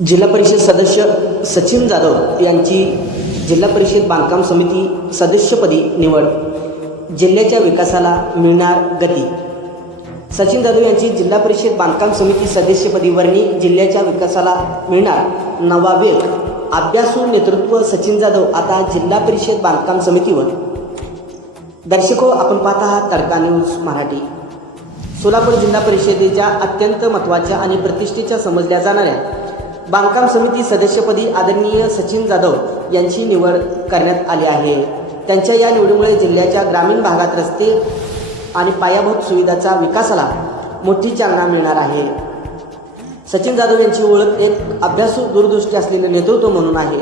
जिल्हा परिषद सदस्य सचिन जाधव यांची जिल्हा परिषद बांधकाम समिती सदस्यपदी निवड. जिल्ह्याच्या विकासाला मिळणार गती. सचिन जाधव यांची जिल्हा परिषद बांधकाम समिती सदस्यपदी वर्णी. जिल्ह्याच्या विकासाला मिळणार नवा वेग. अभ्यासू नेतृत्व सचिन जाधव आता जिल्हा परिषद बांधकाम समितीवर. दर्शको, आपण पाहत आहात तडका न्यूज मराठी. सोलापूर जिल्हा परिषदेच्या अत्यंत महत्त्वाच्या आणि प्रतिष्ठेच्या समजल्या जाणाऱ्या बांधकाम समिती सदस्यपदी आदरणीय सचिन जाधव यांची निवड करण्यात आली आहे. त्यांच्या या निवडीमुळे जिल्ह्याच्या ग्रामीण भागात रस्ते आणि पायाभूत सुविधांच्या विकासाला मोठी चालना मिळणार आहे. सचिन जाधव यांची ओळख एक अभ्यासू, दूरदृष्टी असलेले नेतृत्व म्हणून आहे.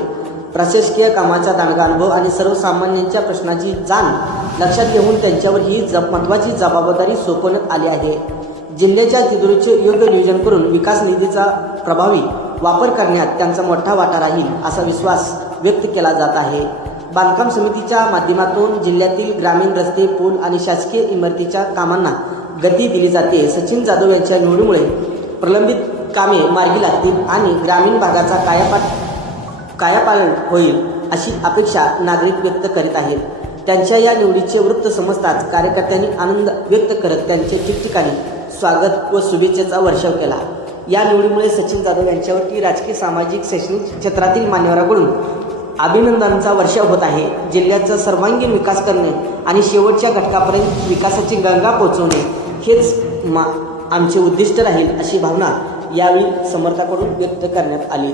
प्रशासकीय कामाचा दांडगा अनुभव आणि सर्वसामान्यांच्या प्रश्नाची जाण लक्षात घेऊन त्यांच्यावर ही महत्त्वाची जबाबदारी सोपवण्यात आली आहे. जिल्ह्याच्या तिजोरीचे योग्य नियोजन करून विकास निधीचा प्रभावी वापर करण्यात त्यांचा मोठा वाटा राहील असा विश्वास व्यक्त केला जात आहे. बांधकाम समितीच्या माध्यमातून जिल्ह्यातील ग्रामीण रस्ते, पूल आणि शासकीय इमारतीच्या कामांना गती दिली जाते. सचिन जाधव यांच्या निवडीमुळे प्रलंबित कामे मार्गी लागतील आणि ग्रामीण भागाचा कायापालट होईल अशी अपेक्षा नागरिक व्यक्त करीत आहेत. त्यांच्या या निवडीचे वृत्त समजताच कार्यकर्त्यांनी आनंद व्यक्त करत त्यांचे ठिकठिकाणी स्वागत व शुभेच्छेचा वर्षाव केला. या निवडीमुळे सचिन जाधव यांच्यावरती राजकीय, सामाजिक, शैक्षणिक क्षेत्रातील मान्यवरांकडून अभिनंदनांचा वर्षाव होत आहे. जिल्ह्याचा सर्वांगीण विकास करणे आणि शेवटच्या घटकापर्यंत विकासाची गंगा पोहोचवणे हेच आमचे उद्दिष्ट राहील अशी भावना यावेळी समर्थकांकडून व्यक्त करण्यात आली.